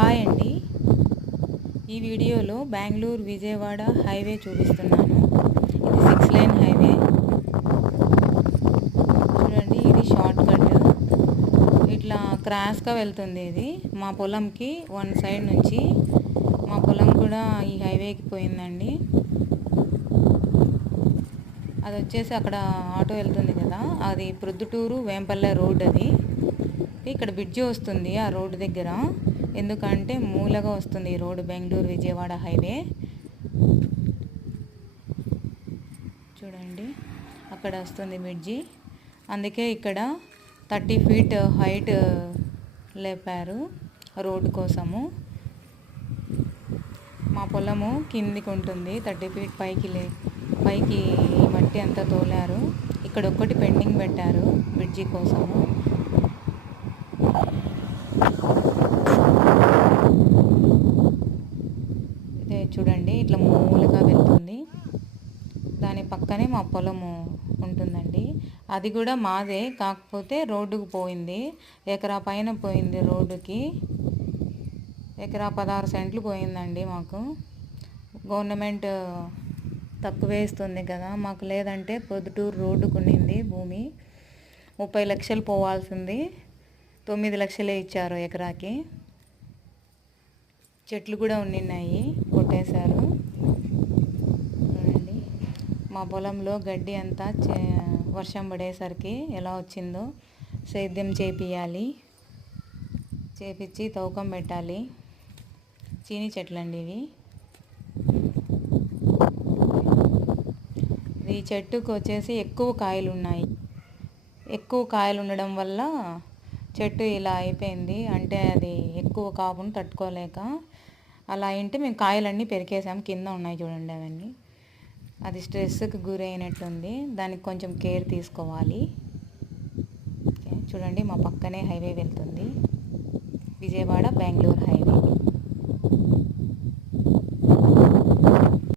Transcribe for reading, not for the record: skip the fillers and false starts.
Hi అండి. ఈ వీడియోలో బెంగళూరు విజయవాడ హైవే చూపిస్తున్నాను. ఇది 6 లైన్ హైవే. చూడండి, ఇది షార్ట్ కట్. ఇట్లా క్రాస్గా వెళ్తుంది. ఇది మా పొలంకి వన్ సైడ్ నుంచి మా పొలం కూడా ఈ హైవేకి పోయిందండి. అది వచ్చేసి అక్కడ ఆటో వెళ్తుంది కదా, అది ప్రొద్దుటూరు వేంపల్లె రోడ్. అది ఇక్కడ బ్రిడ్జి వస్తుంది ఆ రోడ్డు దగ్గర, ఎందుకంటే మూలగా వస్తుంది ఈ రోడ్డు బెంగళూరు విజయవాడ హైవే. చూడండి, అక్కడ వస్తుంది బ్రిడ్జి. అందుకే ఇక్కడ 30 ఫీట్ హైట్ లేపారు రోడ్డు కోసము. మా పొలము కిందికి ఉంటుంది, 30 ఫీట్ పైకి మట్టి అంతా తోలారు. ఇక్కడ ఒక్కటి పెండింగ్ పెట్టారు బ్రిడ్జి కోసము. ఇదే చూడండి, ఇట్లా మూలుగా వెళ్తుంది. దాని పక్కనే మా పొలము ఉంటుందండి. అది కూడా మాదే, కాకపోతే రోడ్డుకు పోయింది. ఎకరా పైన పోయింది రోడ్డుకి. ఎకరా 16 సెంట్లు పోయిందండి. మాకు గవర్నమెంట్ తక్కువే ఇస్తుంది కదా మాకు, లేదంటే పొద్దుటూరు రోడ్డుకు ఉండింది భూమి. 30 లక్షలు పోవాల్సింది 9 లక్షలే ఇచ్చారు ఎకరాకి. చెట్లు కూడా ఉన్నాయి, కొట్టేశారు. చూడండి, మా పొలంలో గడ్డి అంతా వర్షం పడేసరికి ఎలా వచ్చిందో. సేద్యం చేపించి తవ్వకం పెట్టాలి. చీనీ చెట్లండి ఇవి. ఈ చెట్టుకు వచ్చేసి ఎక్కువ కాయలు ఉన్నాయి. ఎక్కువ కాయలు ఉండడం వల్ల చెట్టు ఇలా అయిపోయింది. అంటే అది ఎక్కువ కాపును తట్టుకోలేక అలా అయింటే మేము కాయలన్నీ పెరికేసాం. కింద ఉన్నాయి చూడండి అవన్నీ. అది స్ట్రెస్కి గురైనట్టుంది, దానికి కొంచెం కేర్ తీసుకోవాలి. చూడండి, మా పక్కనే హైవే వెళ్తుంది, విజయవాడ బెంగళూరు హైవే.